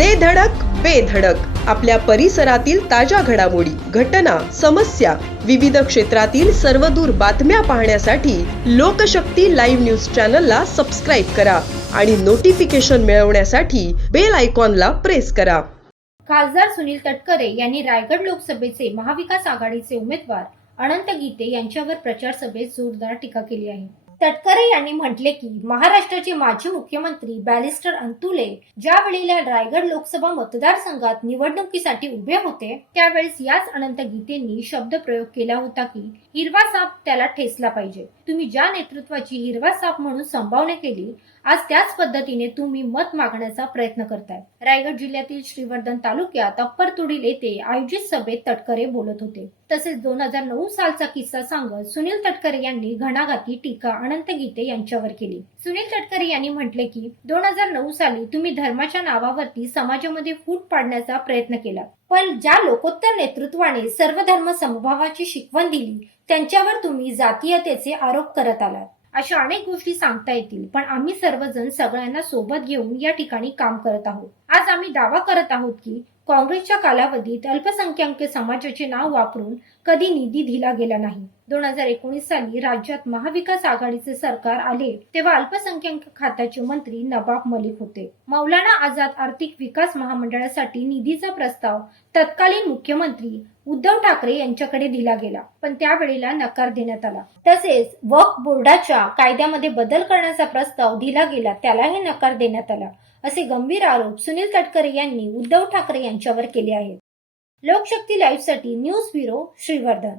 दे धडक बेधडक आपल्या परिसरातील ताज्या घडामोडी घटना समस्या विविध क्षेत्रातील सर्वदूर बातम्या पाहण्यासाठी लोकशक्ती लाईव्ह न्यूज चॅनलला सबस्क्राईब करा आणि नोटिफिकेशन मिळवण्यासाठी बेल आयकॉनला प्रेस करा. खासदार सुनील तटकरे यांनी रायगड लोकसभेचे महाविकास आघाडीचे उमेदवार अनंत गीते यांच्यावर प्रचार सभेत जोरदार टीका केली आहे. तटकरे यांनी म्हटले की महाराष्ट्राचे माजी मुख्यमंत्री बॅरिस्टर अंतुले ज्या वेळेला रायगड लोकसभा मतदारसंघात निवडणुकीसाठी उभे होते त्यावेळेस याच अनंत गीतेंनी शब्दप्रयोग केला होता की हिरवा साप त्याला ठेसला पाहिजे. तुम्ही ज्या नेतृत्वाची हिरवा साप म्हणून संभावना केली आज त्याच पद्धतीने तुम्ही मत मागण्याचा प्रयत्न करताय. रायगड जिल्ह्यातील श्रीवर्धन तालुक्यात अप्परतुडील येथे आयोजित सभेत तटकरे बोलत होते. तसेच दोन हजार नऊ सालचा किस्सा सांगत सुनील तटकरे यांनी घणाघाती टीका अनंत गीते यांच्यावर केली. सुनील तटकरे यांनी म्हटले की दोन हजार नऊ साली तुम्ही धर्माच्या नावावरती समाजामध्ये फूट पाडण्याचा प्रयत्न केला. पण ज्या लोकोत्तर नेतृत्वाने सर्व धर्म समभावाची शिकवण दिली त्यांच्यावर तुम्ही जातीयतेचे आरोप करत आलात. अशा अनेक गोष्टी सांगता येतील पण आम्ही सर्वजण सगळ्यांना सोबत घेऊन या ठिकाणी काम करत आहोत. आज आम्ही दावा करत आहोत की काँग्रेसच्या कालावधीत अल्पसंख्याक समाजाचे नाव वापरून कधी निधी दिला गेला नाही. दोन हजार एकोणीस साली राज्यात महाविकास आघाडीचे सरकार आले तेव्हा अल्पसंख्याक खात्याचे मंत्री नवाब मलिक होते. मौलाना आझाद आर्थिक विकास महामंडळासाठी निधीचा प्रस्ताव तत्कालीन मुख्यमंत्री उद्धव ठाकरे यांच्याकडे दिला गेला पण त्यावेळेला नकार देण्यात आला. तसेच वक्फ बोर्डाच्या कायद्यामध्ये बदल करण्याचा प्रस्ताव दिला गेला त्यालाही नकार देण्यात आला असे गंभीर आरोप सुनील तटकरे यांनी उद्धव ठाकरे यांच्यावर केले आहेत. लोकशक्ती लाईव्हसाठी न्यूज ब्युरो श्रीवर्धन.